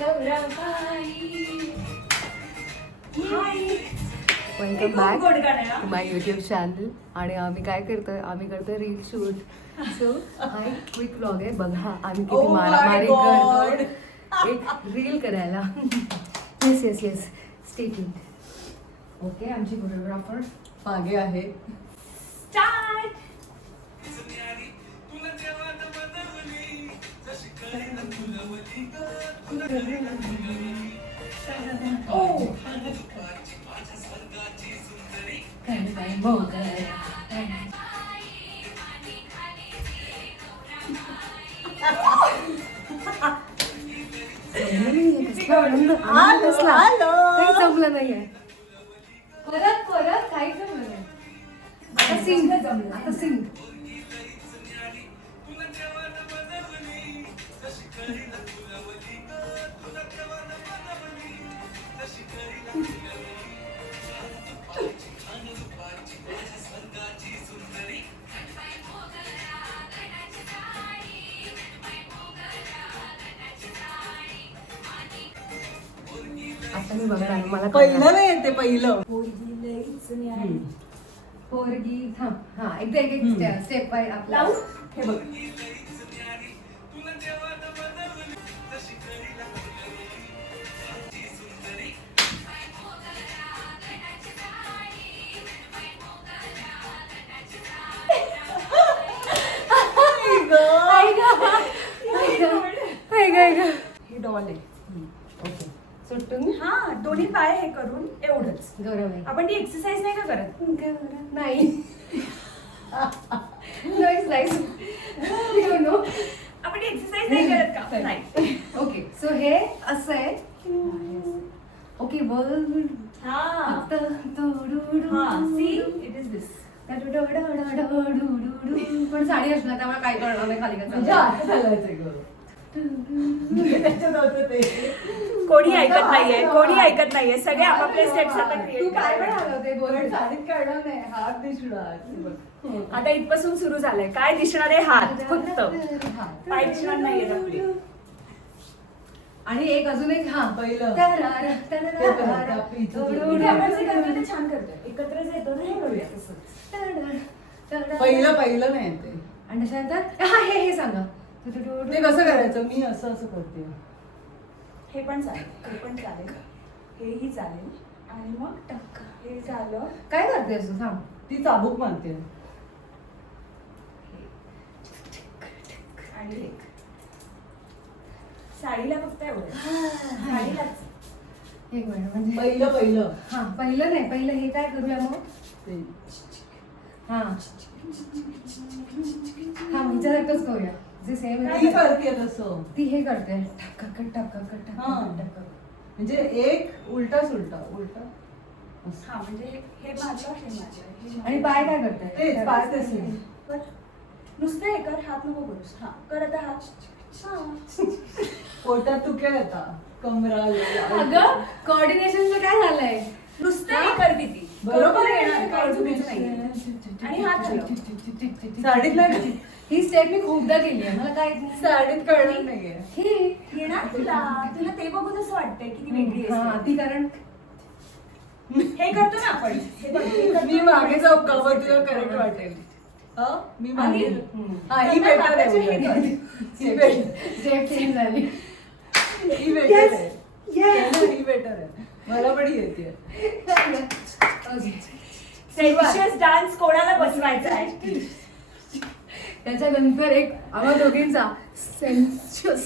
Welcome back to my YouTube channel. आणि आम्ही काय करतोय, आम्ही करतोय रील शूट. सो हा एक क्विक व्लॉग आहे, बघा आम्ही किती मारामारी करतो एक रील करायला. Yes yes yes, stay tuned. Okay, आमची कोरिओग्राफर मागे आहे. स्टार्ट. काही जमलं नाहीये. परत परत काही जमलं नाही. आता सिंग जमलं, आता सिंग. आता मी बघणार, मला पहिलं नाही येते पहिलं. पोरगी थांब. हा एकदा एक एक स्टेप बाय आपला. हे बघ. ही डॉल आहे. ओके, सुटून हा दोन्ही पाय हे करून एवढंच. गौरव आहे. आपण ती एक्सरसाइज नाही का करत? नाही. आपण ती एक्सरसाइज नाही करत का? नाही. ओके, सो हे असं आहे. ओके, बघ. हा पण सी इट इज दिस. साडी असणार त्यामुळे काय करणार नाही खाली म्हणजे आता चालायचंय ग. त्याच्यात होतं ते. कोणी ऐकत नाहीये, कोणी ऐकत नाहीये. सगळे आपापले स्टेप्स आता तू क्रिएट काय पण हलवते बोल. साडीत काढणार नाही, हात दिसणार. आता इथपासून सुरू झालंय. काय दिसणार आहे? हात फक्त. पाय दिसणार नाहीये आपले. आणि एक अजून एक. हा पहिलं. इथे आपण जे करतोय ते छान करतोय. एकत्रच येतो ना, हे करूया तसं. पहिलं नाही येते. आणि त्याच्यानंतर हा हे सांगा ते कसं करायचं. मी असं असं करते. हे पण चालेल, हे पण चालेल, हेही चालेल. आणि मग टक्का हे झालं. काय करतेस तू? सांग. ती चाबूक मारते. आणि एक. साडीला फक्त एवढं. साडीलाच. एक मिनिट, म्हणजे पहिलं हा पहिलं नाही, पहिलं हे काय करूया मग. ते. हा हा विचारायचंच करूया. जे सेम ती करते तसं. ती हे करते टक्का टक्का हा. म्हणजे एक उलटा सुलटा उलटा. हा म्हणजे हे माझं, हे माझं. आणि पाय काय करते? तेच पाय तसे. नुसतं हे कर, हात नको करूस. हा कर आता हात. पोटात तुकेल आता. कमरा. अगं कोऑर्डिनेशनचं काय झालंय? नुसतं हे कर ती. बरोबर येणार, काही चुकीचं नाही. आणि हात हलव. साडीत नाही. ही स्टेप मी खूपदा केली आहे, मला काय साडीत कळणार नाहीये. ही येणार तुला. तुला ते बघून असं वाटतंय की ती वेगळी हा असते. ती कारण हे करतो ना आपण. हे बघ, हे करतो. मी मागे जाऊ का मग तुला करेक्ट वाटेल. मी मागे. हा ही बेटर आहे. ही चेंज झाली. बेटर आहे. ही बेटर आहे. मला पण येते. सेन्शियस डान्स कोणाला बसवायचा आहे? त्याच्यानंतर एक आम्हा दोघींचा सेन्शियस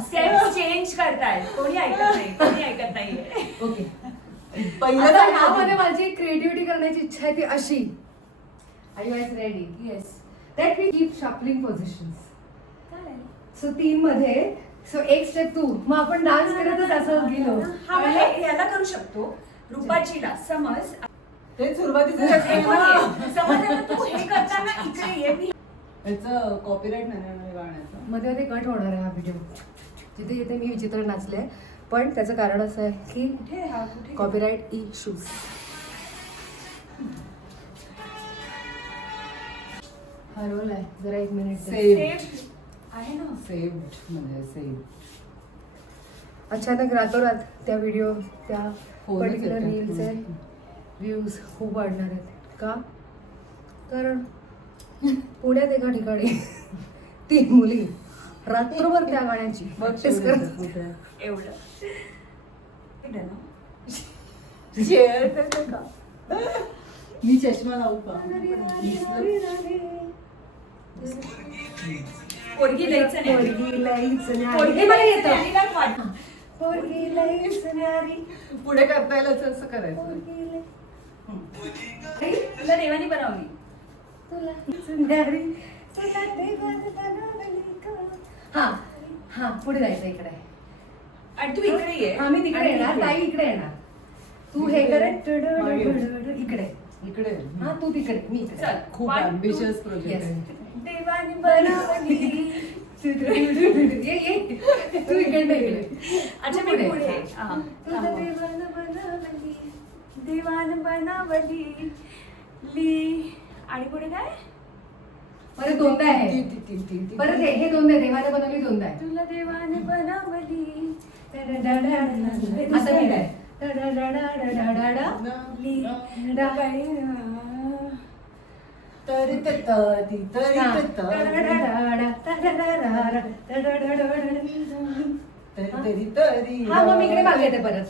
स्टेप चेंज करतायत. कोणी ऐकत नाही, कोणी ऐकत नाहीये. ओके. पहिलं आता तर ह्यामध्ये माझी क्रिएटिव्हिटी करण्याची इच्छा आहे ती अशी. Are you guys ready? Yes. That we keep shuffling positions. चालेल. सो 3 मध्ये. सो एक स्टेप तू, मग आपण डान्स करतच असं गेलो. हा मग हे याला करू शकतो. रूपाचीला समज. ते सुरुवातीचं हे पण ये. समज आता तू हे करताना इकडे ये. मी याचं कॉपीराईट नाही येणार गाण्याचं. मध्ये मध्ये कट होणार आहे हा व्हिडिओ. जिथे जिथे मी विचित्र नाचले, पण त्याचं कारण असं आहे की कुठे हा कुठे कॉपीराईट इश्यूज. हरवलाय जरा 1 मिनिट. सेव्ह. आहे ना. सेव्ड म्हणजे सेव्ड. अचानक रातोरात त्या व्हिडिओ त्या फोनच पर्टिक्युलर येतात. रीलचे व्ह्यूज खूप वाढणार आहेत. का? कारण पुण्यात एका ठिकाणी 3 मुली रात्रभर त्या गाण्याची प्रॅक्टिस करत एवढं इकडे ना. शेअर करते का? मी चष्मा लावू का? पोरगी लईच नाही. पोरगी लईच न्यारी. पोरगी हे मला लईच येतं. न्यारी लाग वाट. पोरगी लईच न्यारी. पुढे करता येईल असं करायचं. पोरगी लई- तुला देवानी बनवली. तुला न्यारी. तुला देवाने बनवली का? हा हा पुढे जायचं इकडे. आणि तू इकडे ये. हा मी तिकडे आणि येणार, इकडे. ताई इकडे येणार. तू हे कर मागे. इकडे. इकडे हा तू तिकडे, मी इकडे. चल. खूप 1, 2. Ambitious project Yes. आहे. देवानी बनवली. ये तू इकडे इकडे. अच्छा तू मी पुढे. हा. तुला थांब. देवानं बनवली. देवान बनवली ली. आणि पुढे काय? परत दोनदा आहे. ती. परत हे दोनदा आहे. देवानं बनवली दोनदा आहे. तुला देवान बनवली असं नाही काय. ली. तरी ते तरी तरी हा. ते तरी तरी. हा मग मी इकडे मागे येते परत.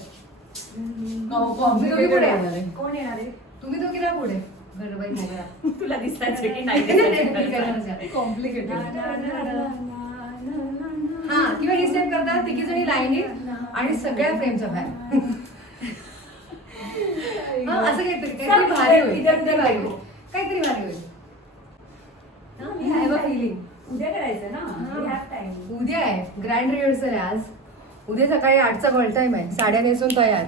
कॉम्प्लिकेटेड तुम्ही पुढे होणार आहे. कोण येणार आहे? तुम्ही दोघी ना पुढे गणबाई मोगरा. तुला दिसायचं की नाही कॉम्प्लिकेटेड. हा किंवा ही स्टेप करतात तिघी जणी लाईनीत आणि सगळ्या फ्रेमच्या बाहेर. हा, असं काहीतरी भारी होईल. काहीतरी भारी होईल. काहीतरी भारी होईल. मी हॅव अ फिलिंग. उद्या करायचं ना. We have time. उद्या आहे ग्रँड रिहर्सल आहे आज. उद्या सकाळी 8चा कॉल टाइम आहे. साड्या नेसून तयार.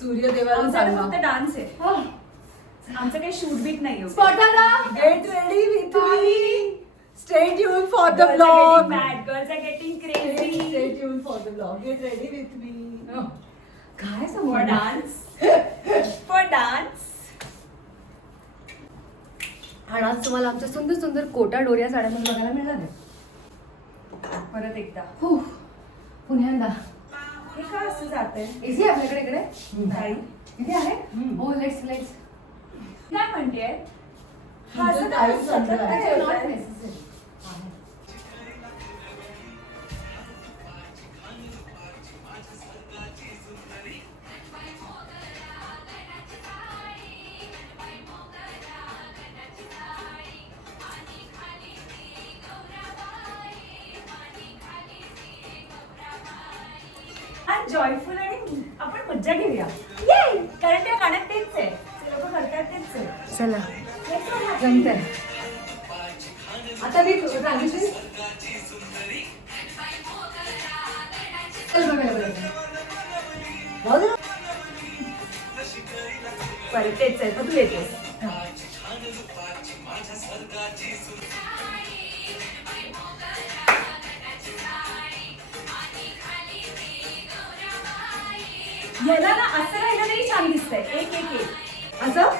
सूर्यदेवाला आमचा सांगा. फक्त डान्स आहे. आमचं काही शूट बीट नाही स्पॉटाला Get ready with me. Stay tuned for the vlog. Girls are getting crazy. Stay tuned for the vlog. Get ready with me. काय For समोर dance. For dance. आणि आज तुम्हाला आमच्या सुंदर सुंदर कोटा डोऱ्या साड्यांमध्ये बघायला मिळणार आहे. परत एकदा. हो पुण्यांदा. हे का असं जातंय? एसी आपल्याकडे इकडे नाही. इथे आहे. हम्म. हो लेट्स लेट्स. काय म्हणतेय? हा असं तुझं काय काहीच सतत समजलं काय नाही. नॉट होतंय? नेसेसरी. आणि जॉयफुल आणि आपण मज्जा घेऊया. Yay! कारण त्या गाण्यात तेच आहे. ते लोक करतात तेच आहे. चला Let's go happy. जमतंय. आता मी सांगितली चल बघायला बघायला. परत तेच आहे. मग तू येतेस. याला ना असं राहिलं तरी छान दिसतंय. एक एक एक. असं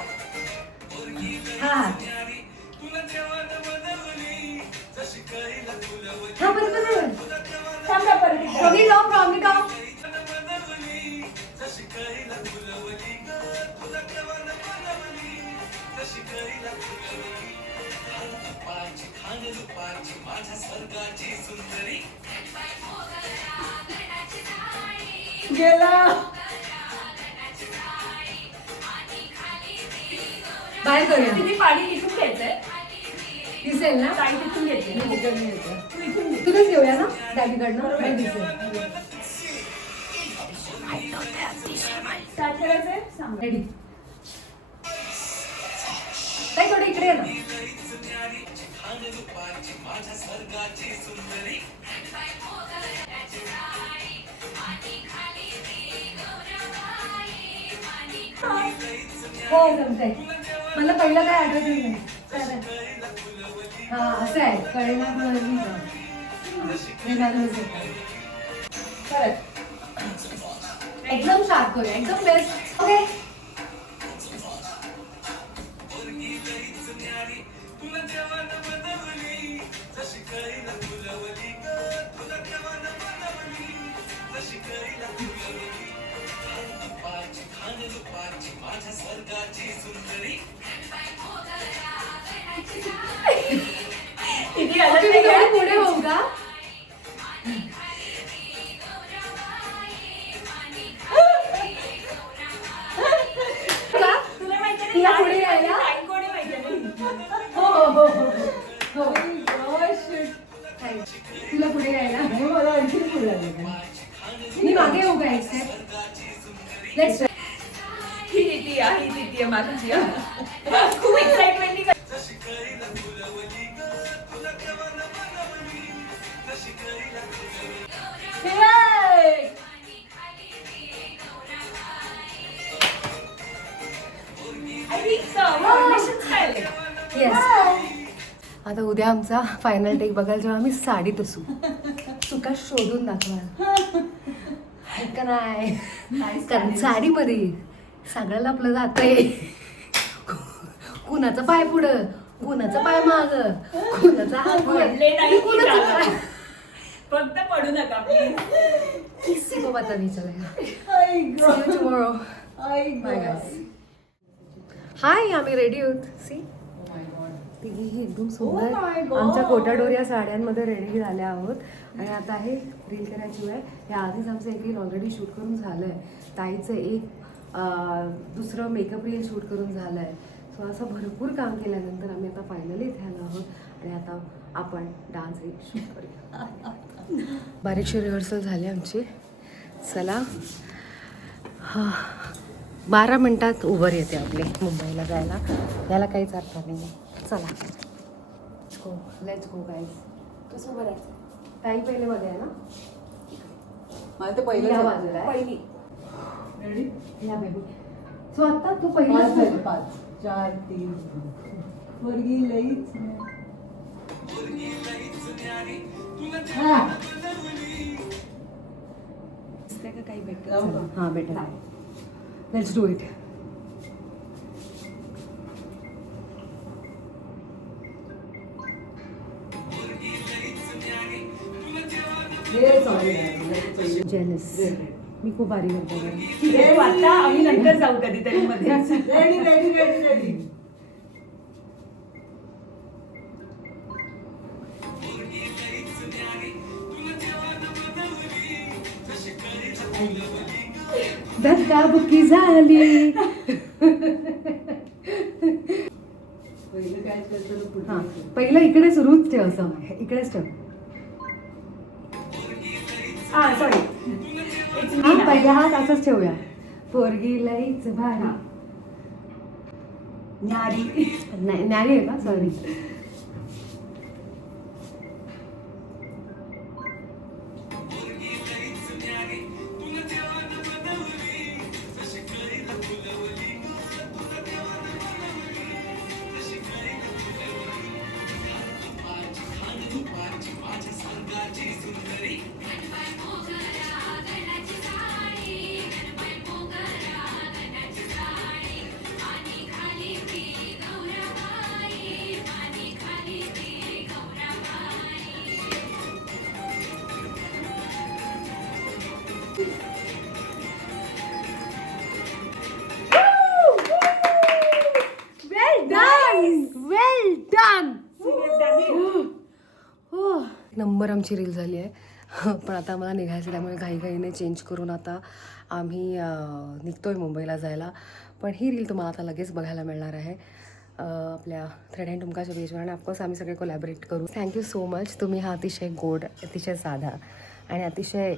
हा हा बरोबर. थांब ना परत एकदा. प्रॉमिक गाव प्रॉमिक गाव. गेला. बाहेर करूया. तिथे पाणी इथून घ्यायचंय. दिसेल ना. ताई तिथून घेते. मी तिकडनं येते. तू इथून घे. तुलाच घेऊया ना त्या तिकडनं. नाही दिसेल. स्टार्ट करायचंय? सांग. रेडी. ताई थोडं इकडे ये ना. हो जमतंय. मला पहिलं काय आठवत नाही. हा असं आहे कळेना पण एकदम शार्प करूया. एकदम बेस्ट. ओके किती अलग तुम्ही नाही आहे? थोडी पुढे होऊ का? तुला माहिती तुला नाही पुढे यायला? ताई कोणी माहिती नाही. हो हो हो हो हो. Gosh, तुला पुढे यायला हे मला आणखी पुढे आलं. मी मागे येऊ का एक लेट्स ही दिती आहे मागची आहे. खूप एक्साइटमेंट येस. आता उद्या आमचा फायनल टेक बघायला जेव्हा आम्ही साडीत असू चुका शोधून दाखवाल आहे का नाही कारण साडीमध्ये सगळ्याला आपलं जातंय कुणाचं पाय पुढं कुणाचं पाय माग कुणाचा हात म्हणले नाही की कुणाचं जागा. पाय फक्त पडू नका प्लीज. किसी को पता नहीं चलेगा आई See you tomorrow. I Bye guys. हाय आम्ही रेडी आहोत सी Oh my God. तिघीही एकदम Oh my सुंदर God. आमच्या कोटाडोरिया साड्यांमध्ये रेडी झाल्या आहोत आणि आता आहे रील करायची वेळ या आधीच आमचं एक रील ऑलरेडी शूट करून झालं आहे ताईचं एक दुसरं मेकअप रील शूट करून झालं आहे सो असं भरपूर काम केल्यानंतर आम्ही आता फायनली इथे आलो आहोत आणि आता आपण डान्स रील शूट करूया बारीकशी रिहर्सल झाली आमची चला हां 12 मिनिटात उबर येते आपली मुंबईला जायला याला काहीच अर्थ नाही चला लेट्स गो गाईज कसं उभं राहायचं ताई पहिले मध्ये आहे ना मला ते या पहिलं बाजूला आहे. पहिली रेडी या बेबी सो आता तू 5 पहिला झाले 5 4 3 पोरगी लईच हा दिसतंय का काही भेटलं लावू का? हां बेटर लेट्स डू इट हे सॉरी जेलस मी खूप भारी करतो बरं. ठीक आहे, तू आता आम्ही नंतर जाऊ कधीतरी मध्ये. रेडी रेडी रेडी रेडी धक्काबुक्की झाली पहिलं काय करतो पुढे हां पहिलं इकडे सुरूच ठेव असं इकडेच ठेव हा सॉरी हा पहिला हात असंच ठेवूया पोरगी लईच भारी न्यारी नाही न्यारी आहे का सॉरी वेल डन वेल डन हो नंबर आमची रील झाली आहे पण आता आम्हाला निघायचं त्यामुळे घाईघाईने चेंज करून आता आम्ही निघतोय मुंबईला जायला पण ही रील तुम्हाला आता लगेच बघायला मिळणार आहे आपल्या थ्रेड अँड टुमकाच्या पेजवर आणि ऑफकोर्स आम्ही सगळे कोलॅबरेट करू थँक्यू सो मच तुम्ही हा अतिशय गोड अतिशय साधा आणि अतिशय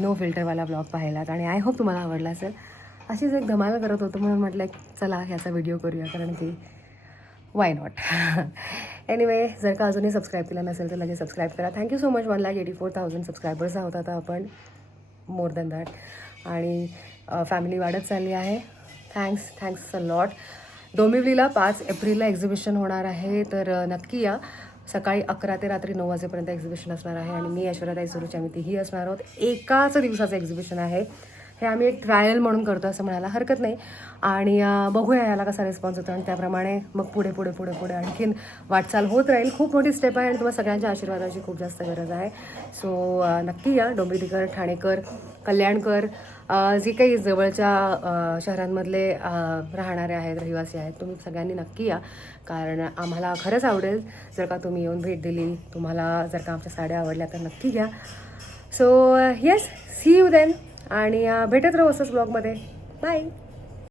नो फिल्टरवाला ब्लॉग पाहिलात आणि आय होप तुम्हाला आवडला असेल अशीच एक धमाल करत होतो म्हणून म्हटलं चला ह्याचा व्हिडिओ करूया कारण की वाय नॉट एनिवे जर का अजूनही सबस्क्राईब केलं नसेल तर लगेच सबस्क्राईब करा थँक्यू सो मच 1,84,000 सबस्क्रायबर्स आहोत आता आपण मोर दॅन दॅट आणि फॅमिली वाढत चालली आहे थँक्स अ लॉट डोंबिवलीला 5 एप्रिलला एक्झिबिशन होणार आहे तर नक्की या सकाळी 11 ते रात्री 9 वाजेपर्यंत एक्झिबिशन असणार आहे आणि मी ऐश्वर्याताई सुरूची आम्ही तीही असणार आहोत एकाच दिवसाचं एक्झिबिशन आहे हे आम्ही एक ट्रायल म्हणून करतो असं म्हणायला हरकत नाही. आणि बघूया याला कसा रिस्पॉन्स होतो आणि त्याप्रमाणे मग पुढे पुढे पुढे पुढे आणखीन वाटचाल होत राहील. खूप मोठी स्टेप आहे आणि तुम्हाला सगळ्यांच्या आशीर्वादाची खूप जास्त गरज आहे. सो नक्की या. डोंबिवलीकर, ठाणेकर, कल्याणकर, जे काही जवळच्या शहरांमधले राहणारे आहेत, रहिवासी आहेत, तुम्ही सगळ्यांनी नक्की या. कारण आम्हाला खरंच आवडेल जर का तुम्ही येऊन भेट दिली. तुम्हाला जर का आमच्या साड्या आवडल्या तर नक्की घ्या. So yes, see you then. आणि भेटत राहू असंच ब्लॉगमध्ये. बाय.